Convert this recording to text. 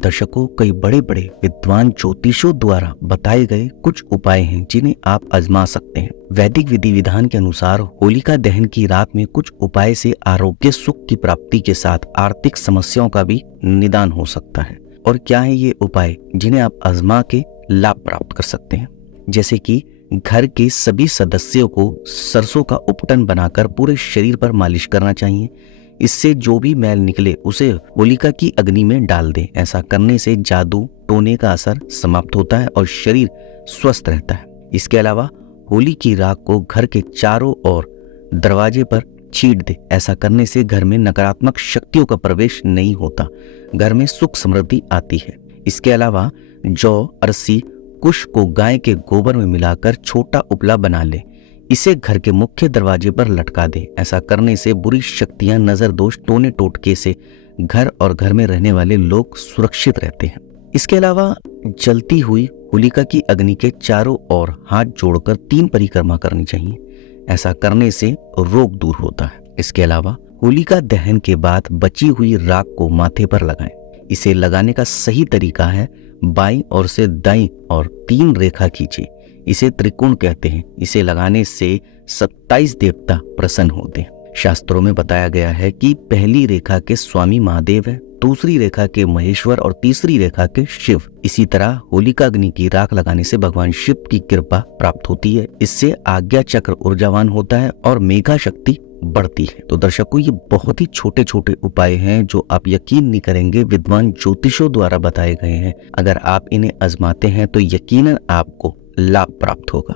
दर्शकों, कई बड़े बड़े विद्वान ज्योतिषों द्वारा बताए गए कुछ उपाय हैं जिन्हें आप आजमा सकते हैं। वैदिक विधि विधान के अनुसार होलिका दहन की रात में कुछ उपाय से आरोग्य सुख की प्राप्ति के साथ आर्थिक समस्याओं का भी निदान हो सकता है। और क्या है ये उपाय जिन्हें आप आजमा के लाभ प्राप्त कर सकते हैं? जैसे कि घर के सभी सदस्यों को सरसों का उपटन बनाकर पूरे शरीर पर मालिश करना चाहिए। इससे जो भी मैल निकले उसे होलिका की अग्नि में डाल दें। ऐसा करने से जादू टोने का असर समाप्त होता है और शरीर स्वस्थ रहता है। इसके अलावा होली की राख को घर के चारों ओर दरवाजे पर छींट दे। ऐसा करने से घर में नकारात्मक शक्तियों का प्रवेश नहीं होता, घर में सुख समृद्धि आती है। इसके अलावा जौ, अरसी, कुश को गाय के गोबर में मिलाकर छोटा उपला बना ले। इसे घर के मुख्य दरवाजे पर लटका दे। ऐसा करने से बुरी शक्तियां, नजर दोष, टोने टोटके से घर और घर में रहने वाले लोग सुरक्षित रहते हैं। इसके अलावा जलती हुई होलिका की अग्नि के चारों ओर हाथ जोड़कर 3 परिक्रमा करनी चाहिए। ऐसा करने से रोग दूर होता है। इसके अलावा होलिका दहन के बाद बची हुई राख को माथे पर लगाएं। इसे लगाने का सही तरीका है बाईं ओर से दाईं और 3 रेखा खींचे। इसे त्रिकोण कहते हैं। इसे लगाने से 27 देवता प्रसन्न होते हैं। शास्त्रों में बताया गया है कि पहली रेखा के स्वामी महादेव है, दूसरी रेखा के महेश्वर और तीसरी रेखा के शिव। इसी तरह होलिका अग्नि की राख लगाने से भगवान शिव की कृपा प्राप्त होती है। इससे आज्ञा चक्र ऊर्जावान होता है और मेघा शक्ति बढ़ती है। तो दर्शकों, ये बहुत ही छोटे छोटे उपाय हैं जो आप यकीन नहीं करेंगे विद्वान ज्योतिषों द्वारा बताए गए हैं। अगर आप इन्हें आजमाते हैं तो यकीनन आपको लाभ प्राप्त होगा।